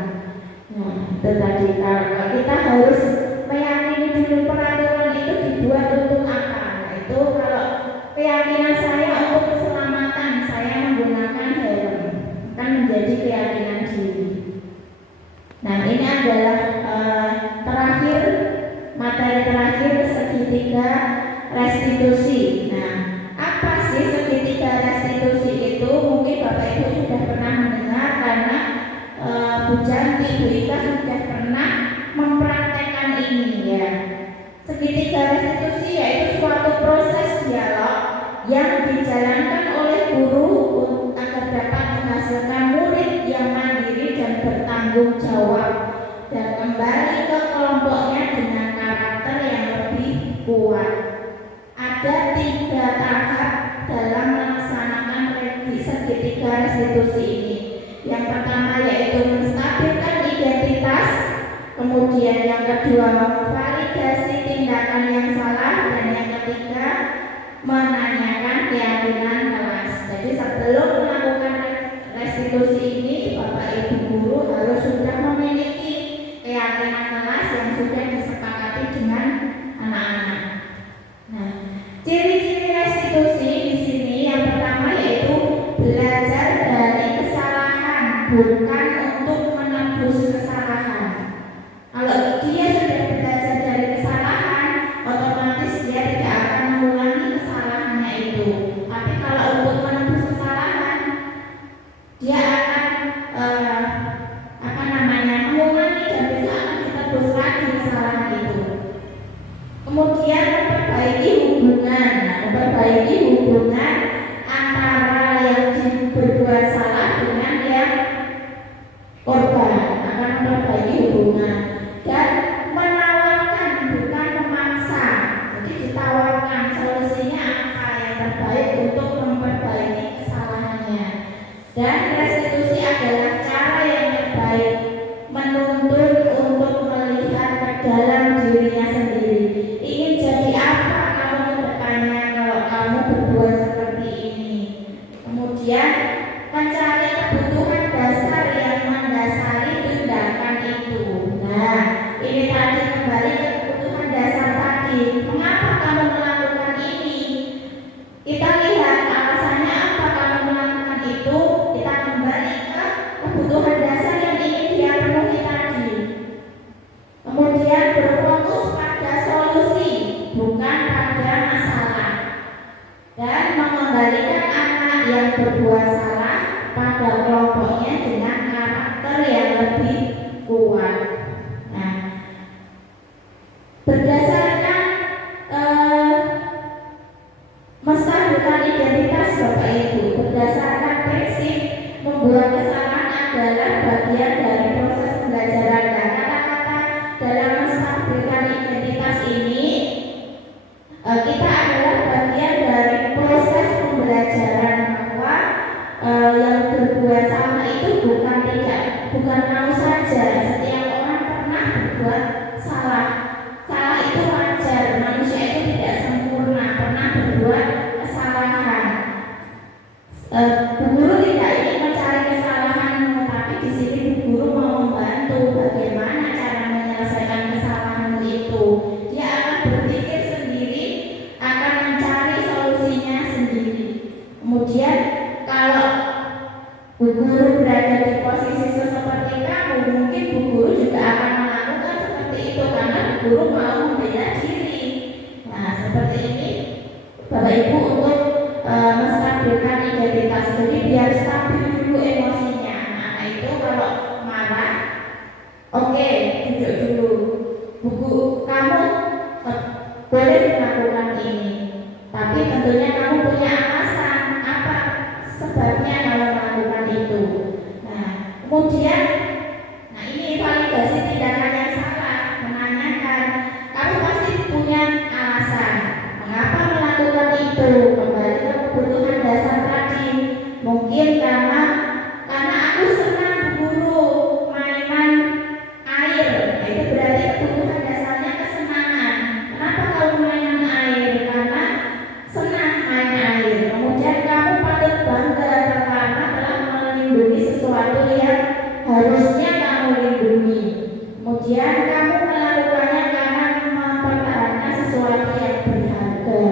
Nah, itu tadi, kalau kita harus meyakini dulu peraturan itu dibuat untuk apa. Nah, itu kalau keyakinan saya untuk keselamatan, saya menggunakan helm, akan menjadi keyakinan diri. Nah, ini adalah terakhir, materi terakhir, segitiga restitusi. Nah, apa sih segitiga restitusi itu? Mungkin Bapak Ibu sudah pernah mendengar karena Bu Janti, Bu Ika sudah pernah mempraktekkan ini ya. Segitiga restitusi yaitu suatu proses dialog yang dijalankan oleh guru agar dapat menghasilkan murid yang mandiri dan bertanggung jawab dan kembali ke kelompoknya dengan karakter yang lebih kuat. Ada 3 tahap dalam melaksanakan segitiga restitusi ini. Yang pertama yaitu menstabilkan identitas, kemudian yang kedua memvalidasi tindakan yang salah, dan yang ketiga menanyakan keyakinan kelas. Jadi sebelum melakukan restitusi ini, Bapak Ibu guru harus sudah memiliki keyakinan kelas yang sudah disepakati dengan anak-anak. Nah, ciri-ciri restitusi di sini yang pertama yaitu belajar dari kesalahan, bukan untuk menebus kesalahan. Kalau dia sudah belajar dari kesalahan, otomatis dia tidak akan mengulangi kesalahannya itu. Tapi kalau untuk menebus kesalahan, dia akan mengulangi dan bisa akan ditebus lagi kesalahan itu. Kemudian memperbaiki hubungan. Memperbaiki hubungan antara yang berbuat salah dengan yang korban, akan memperbaiki hubungan dan menawarkan bukan memaksa. Jadi ditawarkan solusinya apa yang terbaik untuk memperbaiki kesalahannya. Dan restitusi adalah cara yang terbaik menuntun untuk melihat ke dalam dirinya sendiri. Ingin jadi apa kamu ke depannya kalau kamu berbuat seperti ini. Kemudian mencari kebutuhan dasar yang mendasari tindakan itu. Nah, ini tadi kembali ke kebutuhan dasar tadi. Mengapa kamu melakukan ini? Kita lihat alasannya apa kamu melakukan itu. Kita kembali ke kebutuhan dasar yang ingin dia penuhi tadi. Kemudian berfokus pada solusi, bukan pada masalah. Dan mengembalikan anak yang berbuat salah pada kelompoknya dengan karakter yang lebih kuat. Nah, berdasarkan menstabilkan identitas Bapak Ibu, berdasarkan prinsip membuat kesalahan adalah bagian dari proses pembelajaran. Dan kata-kata dalam menstabilkan identitas ini, kita adalah bagian dari proses pembelajaran bahwa yang berbuat salah itu bukan mau saja. Setiap orang pernah berbuat salah. Salah itu wajar. Manusia itu tidak sempurna, pernah berbuat kesalahan. Bu guru tidak ingin mencari kesalahan, tapi di sini Bu guru mau membantu bagaimana cara menyelesaikan kesalahan itu. Dia akan berpikir sendiri, akan mencari solusinya sendiri. Kemudian kalau Bu guru berada di posisi seperti kamu, mungkin Bu guru juga akan melakukan seperti itu karena Bu guru mau membela diri. Nah, seperti ini Bapak Ibu untuk menstabilkan identitas. Jadi biar stabil itu kalau marah, oke, duduk dulu. Buku kamu boleh melakukan ini, tapi tentunya kamu punya alasan apa sebabnya kamu melakukan itu. Nah, kemudian, nah ini validasi tindakan yang salah, menanyakan, kamu pasti punya alasan mengapa melakukan itu. Kembali ke kebutuhan dasar tadi, mungkin karena aku senang berburu mainan air. Nah, itu berarti kebutuhan dasarnya kesenangan. Kenapa kamu mainan air? Karena senang main air. Kemudian kamu patut bangga karena telah melindungi sesuatu yang harusnya kamu lindungi. Kemudian kamu melakukannya karena mempertahankan sesuatu yang berharga.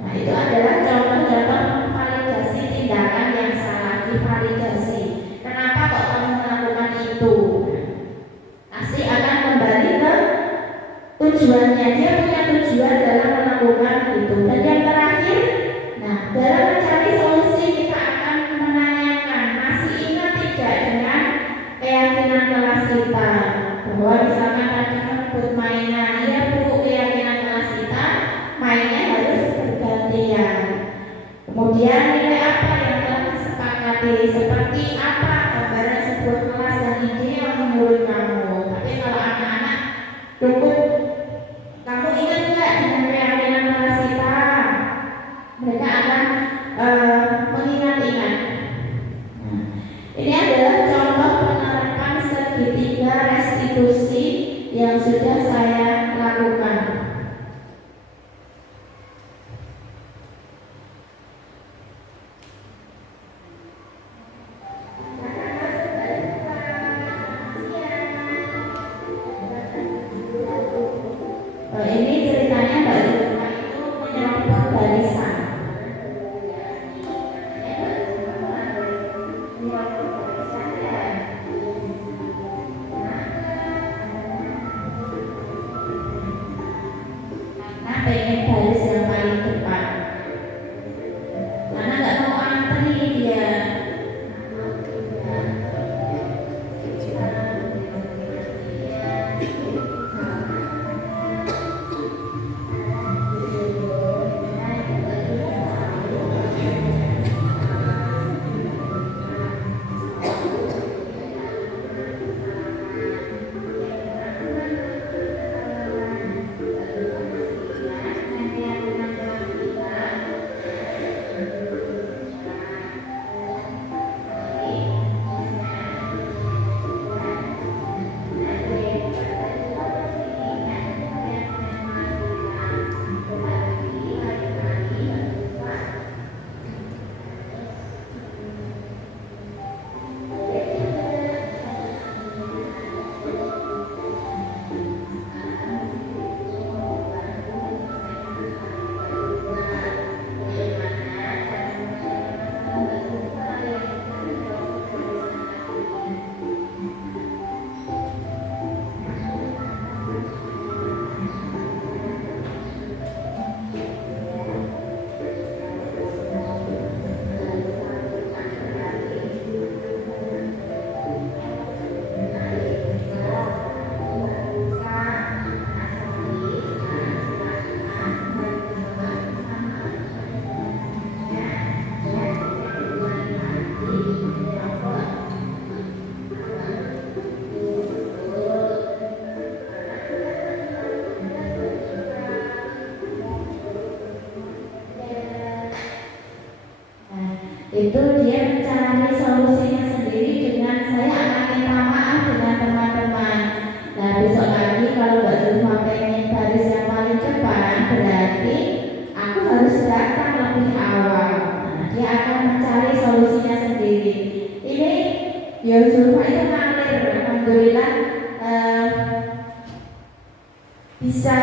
Nah, itu adalah contoh-contoh validasi tindakan yang salah, divalidasi. Kenapa kok kamu melakukan itu? Pasti akan kembali ke tujuannya. Dia punya tujuan dalam melakukan itu. Dan yang terakhir, nah, dalam mencari solusi kita akan menanyakan, masih ingat tidak dengan keyakinan kelas kita, bahwa misalkan tadi merebut mainan, ya Bu, keyakinan kelas kita mainnya harus bergantian. Kemudian nilai apa yang telah disepakati, seperti apa gambaran sebuah kelas dan ideal menurut kamu. Tapi kalau anak-anak cukup, kamu ingat nggak dengan keyakinan kelas kita, mereka akan mengingat-ingat. Nah, ini adalah contoh penerapan segitiga restitusi yang sudah saya lakukan. Ini ceritanya Mbak Zulfa itu menyerobot barisan. Karena pengen baris yang paling depan. Karena nggak mau antri dia. Itu dia mencari solusinya sendiri dengan saya akan minta maaf dengan teman-teman. Nah, besok lagi kalau Mbak Zulfa pengen baris yang paling depan, berarti aku harus datang lebih awal. Nah, dia akan mencari solusinya sendiri. Ini ya Zulfa itu ngalir, alhamdulillah bisa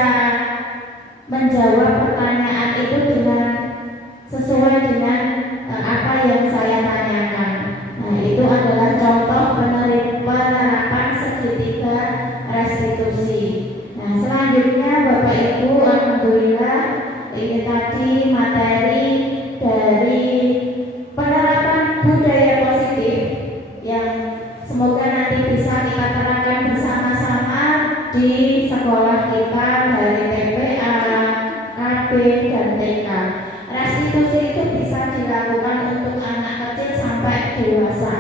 menjawab pertanyaan itu dengan sesuai dengan apa yang saya tanyakan. Nah, itu adalah contoh penerapan segitiga restitusi. Nah, selanjutnya Bapak Ibu, alhamdulillah ini tadi materi dari penerapan budaya positif yang TK. Restitusi itu bisa dilakukan untuk anak kecil sampai dewasa.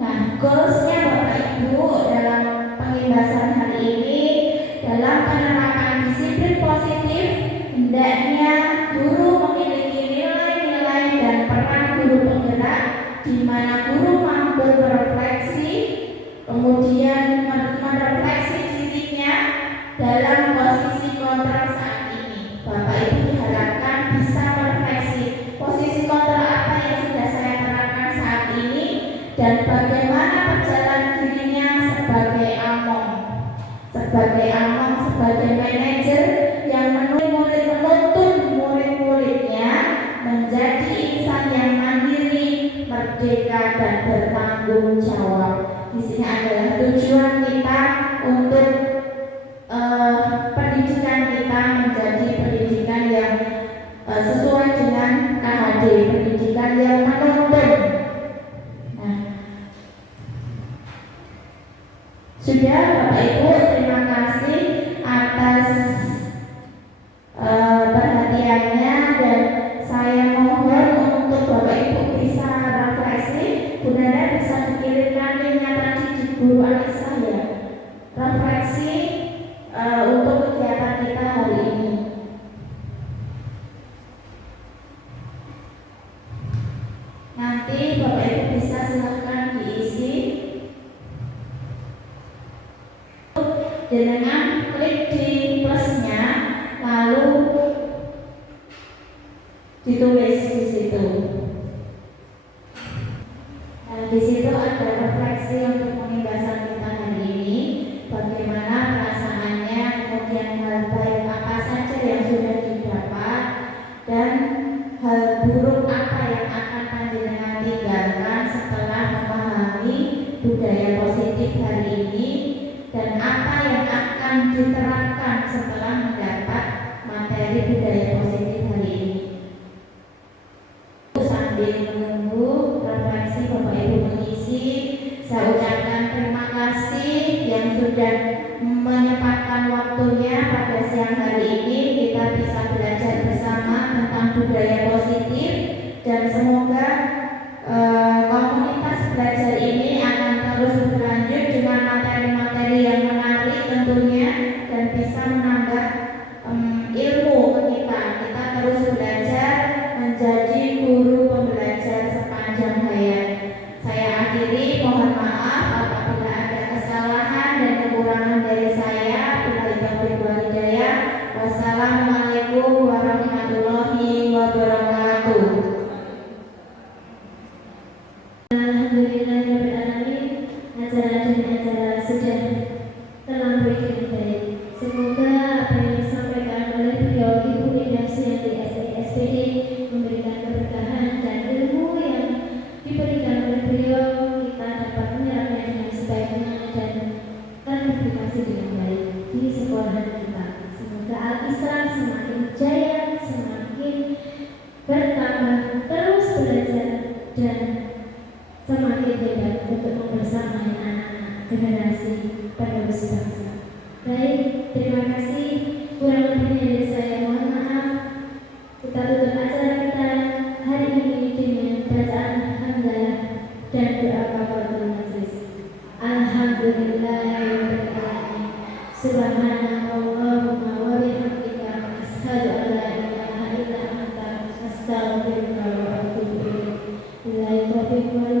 Nah, goalsnya Bapak Ibu dalam pengibasan hari ini dalam penerapan disiplin positif, hendaknya guru memiliki nilai-nilai dan peran guru penggerak di mana guru mampu berefleksi, kemudian merefleksi dirinya dalam posisi kontrak saat ini. Bapak Ibu diharapkan bisa merefleksi posisi kontrak apa yang sudah saya terapkan saat ini dan bagaimana perjalanan dirinya sebagai among, sebagai manajer yang menuntun murid-muridnya menjadi insan yang mandiri, merdeka dan bertanggung jawab. Di sini adalah tujuan kita untuk pendidikan kita menjadi pendidikan yang sesuai dengan KHD, pendidikan yang menuntun. Nah, sudah Bapak Ibu, terima kasih atas perhatiannya dan saya mohon untuk Bapak Ibu bisa refleksi. Bunda Nada bisa dikirimkan linknya tadi di guru Alisa ya. Refleksi untuk kegiatan kita hari ini. Nanti Bapak Ibu bisa silakan diisi dengan klik di plusnya, lalu ditulis di situ. Nah, di situ ada refleksi untuk pengibasan kita hari ini. Bagaimana perasaannya, kemudian hal baik apa saja yang sudah didapat, dan hal buruk apa yang akan panjenengan tinggalkan setelah memahami budaya positif hari ini, dan apa yang akan diterapkan setelah mendapat materi budaya positif hari ini. Sambil menunggu refleksi Bapak Ibu mengisi, saya ucapkan terima kasih yang sudah menyempatkan waktunya pada siang hari ini. Kita bisa belajar bersama tentang budaya positif dan semoga komunitas belajar ini akan terus berlanjut dengan materi-materi yang menarik tentunya dan bisa menambah ilmu ke kita. Kita terus belajar menjadi guru pembelajar sepanjang hayat. Saya akhiri, mohon maaf apabila ada kesalahan dan kekurangan dari saya. Billahi taufiq wal hidayah. Wassalamualaikum warahmatullahi wabarakatuh. Alhamdulillahirrahmanirrahim. Acara sudah terlampau dengan baik. Semoga apa yang disampaikan oleh beliau Ibu Indah Suyanti SPD memberikan keberkahan dan ilmu yang diberikan oleh beliau kita dapat menyerapnya dengan sebaiknya dan teraplikasi dengan baik di sekolah kita. Semoga Al-Islam semakin jaya, semakin bertambah, terus belajar dan semakin hebat untuk membersamai anak-anak generasi penerus bangsa. Baik, terima kasih. Kurang lebihnya dari saya mohon maaf. Kita tutup acara kita hari ini dengan bacaan hamdalah dan doa kafaratul majelis. Alhamdulillahirabbil alamin. Subhanallahumma wa bihamdika asyhadu an la ilaha illa anta astaghfiruka wa atubu ilaik. Billahi taufiq wal